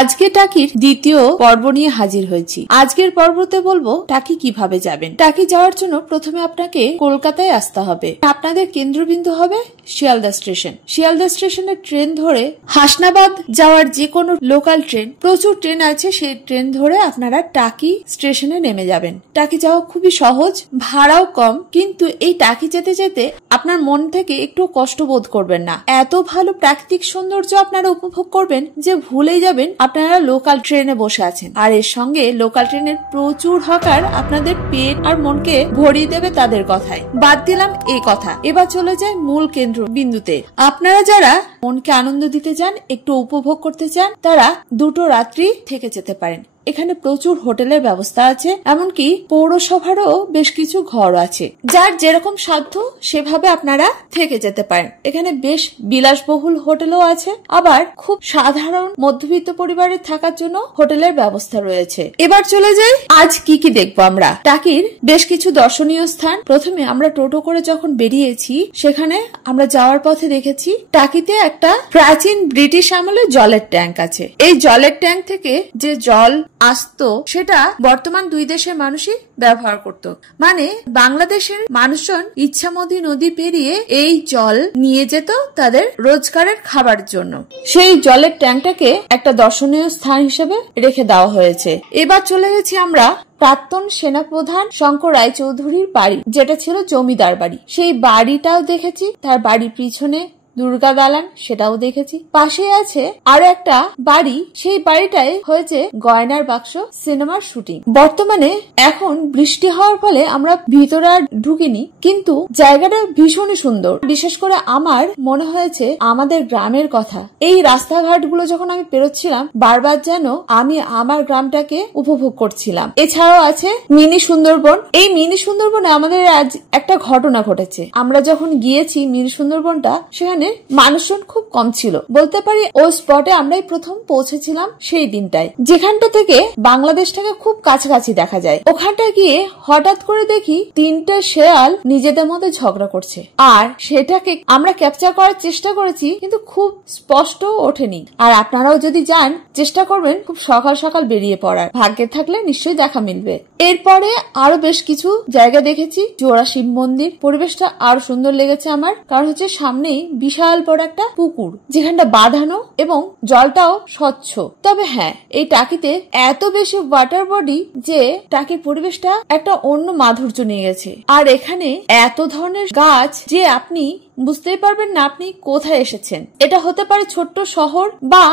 আজকে টাকির দ্বিতীয় পর্ব নিয়ে হাজির হয়েছি। আজকের পর্বতে বলবো টাকি কিভাবে যাবেন। টাকি যাওয়ার জন্য প্রথমে আপনাকে কলকাতায় আসতে হবে। আপনাদের কেন্দ্রবিন্দু হবে শিয়ালদা স্টেশন। শিয়ালদা স্টেশনের ট্রেন ধরে হাসনাবাদ যাওয়ার যে কোনো লোকাল ট্রেন, প্রচুর ট্রেন আছে, সেই ট্রেন ধরে আপনারা টাকি স্টেশনে নেমে যাবেন। টাকি যাওয়া খুবই সহজ, ভাড়াও কম, কিন্তু এই টাকি যেতে যেতে আপনার মন থেকে একটু কষ্ট বোধ করবেন না। এত ভালো প্রাকৃতিক সৌন্দর্য আপনারা উপভোগ করবেন যে ভুলেই যাবেন আপনারা লোকাল ট্রেনে বসে আছেন। আর এর সঙ্গে লোকাল ট্রেনের প্রচুর হকার আপনাদের পেট আর মনকে ভরিয়ে দেবে তাদের কথায়। বাদ দিলাম এই কথা, এবার চলে যায় মূল কেন্দ্র বিন্দুতে। আপনারা যারা মনকে আনন্দ দিতে চান, একটু উপভোগ করতে চান, তারা দুটো রাত্রি থেকে যেতে পারেন। এখানে প্রচুর হোটেলের ব্যবস্থা আছে, এমনকি পৌরসভারও বেশ কিছু ঘর আছে। যার যেরকম সাধ্য সেভাবে আপনারা থেকে যেতে পারেন। এখানে বেশ বিলাসবহুল হোটেলও আছে, আবার খুব সাধারণ মধ্যবিত্ত পরিবারের থাকার জন্য হোটেলের ব্যবস্থা রয়েছে। এবার চলে যাই আজ কি কি দেখবো আমরা। টাকির বেশ কিছু দর্শনীয় স্থান। প্রথমে আমরা টোটো করে যখন বেরিয়েছি, সেখানে আমরা যাওয়ার পথে দেখেছি টাকিতে একটা প্রাচীন ব্রিটিশ আমলের জলের ট্যাঙ্ক আছে। এই জলের ট্যাঙ্ক থেকে যে জল আসতো সেটা বর্তমান দুই দেশের মানুষই ব্যবহার করত। মানে বাংলাদেশের মানুষজন ইচ্ছামতি নদী পেরিয়ে এই জল নিয়ে যেত তাদের রোজগারের খাবার জন্য। সেই জলের ট্যাঙ্কটাকে একটা দর্শনীয় স্থান হিসেবে রেখে দেওয়া হয়েছে। এবার চলে গেছি আমরা প্রাক্তন সেনাপ্রধান শঙ্কর রায়চৌধুরীর বাড়ি, যেটা ছিল জমিদার বাড়ি। সেই বাড়িটাও দেখেছি, তার বাড়ির পিছনে দুর্গা দালান, সেটাও দেখেছি। পাশে আছে আরো একটা বাড়ি, সেই বাড়িটাই হয়েছে গয়নার বাক্স সিনেমার শুটিং। বর্তমানে এখন বৃষ্টি হওয়ার ফলে আমরা ভিতরে আর ঢুকিনি, কিন্তু জায়গাটা ভীষণই সুন্দর। বিশেষ করে আমার মনে হয়েছে আমাদের গ্রামের কথা। এই রাস্তাঘাট গুলো যখন আমি পেরোচ্ছিলাম, বারবার যেন আমি আমার গ্রামটাকে উপভোগ করছিলাম। এছাড়াও আছে মিনি সুন্দরবন। এই মিনি সুন্দরবনে আমাদের আজ একটা ঘটনা ঘটেছে। আমরা যখন গিয়েছি মিনি সুন্দরবনটা, সেখানে মানুষজন খুব কম ছিল। বলতে পারি ওই স্পটে আমরাই প্রথম পৌঁছেছিলাম সেই দিনটায়, যেখানটা থেকে বাংলাদেশটাকে খুব কাছাকাছি দেখা যায়। ওখানটা গিয়ে হঠাৎ করে দেখি তিনটে শেয়াল নিজেদের মধ্যে ঝগড়া করছে, আর সেটাকে আমরা ক্যাপচার করার চেষ্টা করেছি, কিন্তু খুব স্পষ্ট ওঠেনি। আর আপনারাও যদি যান, চেষ্টা করবেন খুব সকাল সকাল বেরিয়ে পড়ার। ভাগ্যে থাকলে নিশ্চয়ই দেখা মিলবে। এরপরে আরো বেশ কিছু জায়গা দেখেছি। জোড়া শিব মন্দির, পরিবেশটা আরো সুন্দর লেগেছে আমার, কারণ হচ্ছে সামনেই বিশাল বড় একটা পুকুর, যেখানটা বাঁধানো এবং জলটাও স্বচ্ছ। তবে হ্যাঁ, এই টাকিতে এত বেশি ওয়াটার বডি যে টাকির পরিবেশটা একটা অন্য মাধুর্য নিয়ে গেছে। আর এখানে এত ধরনের গাছ যে আপনি বুঝতেই পারবেন না আপনি কোথায় এসেছেন। এটা হতে পারে ছোট্ট শহর, বা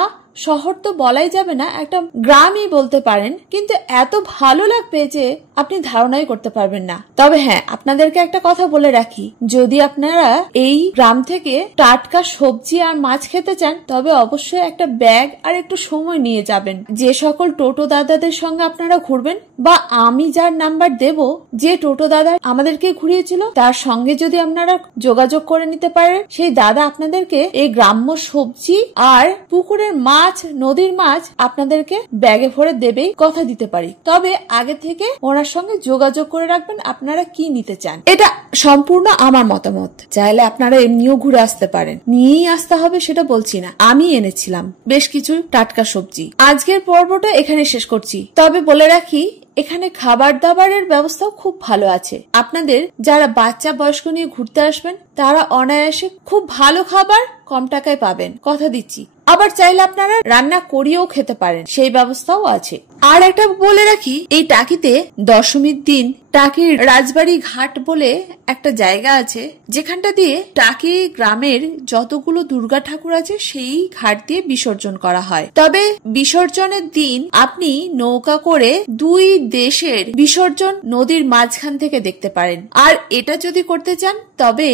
শহর তো বলাই যাবে না, একটা গ্রামই বলতে পারেন, কিন্তু এত ভালো লাগবে যে আপনি ধারণাই করতে পারবেন না। তবে হ্যাঁ, আপনাদেরকে একটা কথা বলে রাখি, যদি আপনারা এই গ্রাম থেকে টাটকা সবজি আর মাছ খেতে চান, তবে অবশ্যই একটা ব্যাগ আর একটু সময় নিয়ে যাবেন। যে সকল টোটো দাদাদের সঙ্গে আপনারা ঘুরবেন, বা আমি যার নাম্বার দেব, যে টোটো দাদা আমাদেরকে ঘুরিয়েছিল, তার সঙ্গে যদি আপনারা যোগাযোগ করে নিতে পারেন, সেই দাদা আপনাদেরকে এই গ্রাম্য সবজি আর পুকুরের মাছ, নদীর মাছ আপনাদেরকে ব্যাগে ভরে দেবেই, কথা দিতে পারি। তবে আগে থেকে ওনার সঙ্গে যোগাযোগ করে রাখবেন আপনারা কি নিতে চান। এটা সম্পূর্ণ আমার মতামত। চাইলে আপনারা এমনিও ঘুরে আসতে পারেন, নিয়েই আসতে হবে সেটা বলছি না। আমি এনেছিলাম বেশ কিছু টাটকা সবজি। আজকের পর্বটা এখানে শেষ করছি। তবে বলে রাখি, এখানে খাবার দাবারের ব্যবস্থাও খুব ভালো আছে। আপনাদের যারা বাচ্চা বয়স্ক নিয়ে ঘুরতে আসবেন, তারা অনায়াসে খুব ভালো খাবার কম টাকায় পাবেন, কথা দিচ্ছি। আবার চাইলে আপনারা রান্না করিয়েও খেতে পারেন, সেই ব্যবস্থাও আছে। আর একটা বলে রাখি, এই টাকিতে দশমীর দিন টাকির রাজবাড়ি ঘাট বলে একটা জায়গা আছে, যেখানটা দিয়ে টাকি গ্রামের যতগুলো দুর্গা ঠাকুর আছে সেই ঘাট দিয়ে বিসর্জন করা হয়। তবে বিসর্জনের দিন আপনি নৌকা করে দুই দেশের বিসর্জন নদীর মাঝখান থেকে দেখতে পারেন। আর এটা যদি করতে চান, তবে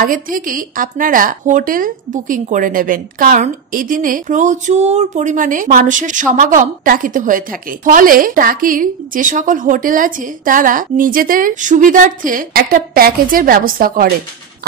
আগে থেকেই আপনারা হোটেল বুকিং করে নেবেন, কারণ এই দিনে প্রচুর পরিমাণে মানুষের সমাগম টাকিতে হয়ে থাকে। ফলে টাকির যে সকল হোটেল আছে, তারা নিজেদের সুবিধার্থে একটা প্যাকেজের ব্যবস্থা করে।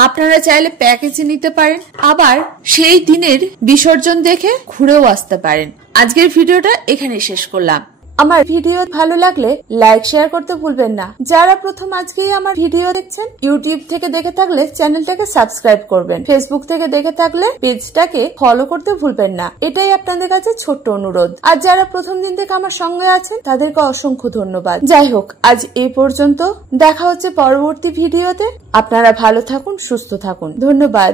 আপনারা চাইলে প্যাকেজে নিতে পারেন, আবার সেই দিনের বিসর্জন দেখে ঘুরেও আসতে পারেন। আজকের ভিডিওটা এখানে শেষ করলাম। আমার ভিডিও ভালো লাগলে লাইক শেয়ার করতে ভুলবেন না। যারা প্রথম আজকেই আমার ভিডিও দেখছেন, ইউটিউব থেকে দেখে থাকলে চ্যানেলটাকে সাবস্ক্রাইব করবেন, ফেসবুক থেকে দেখে থাকলে পেজটাকে ফলো করতে ভুলবেন না। এটাই আপনাদের কাছে ছোট্ট অনুরোধ। আর যারা প্রথম দিন থেকে আমার সঙ্গে আছেন তাদেরকে অসংখ্য ধন্যবাদ। যাই হোক, আজ এই পর্যন্ত। দেখা হচ্ছে পরবর্তী ভিডিওতে। আপনারা ভালো থাকুন, সুস্থ থাকুন। ধন্যবাদ।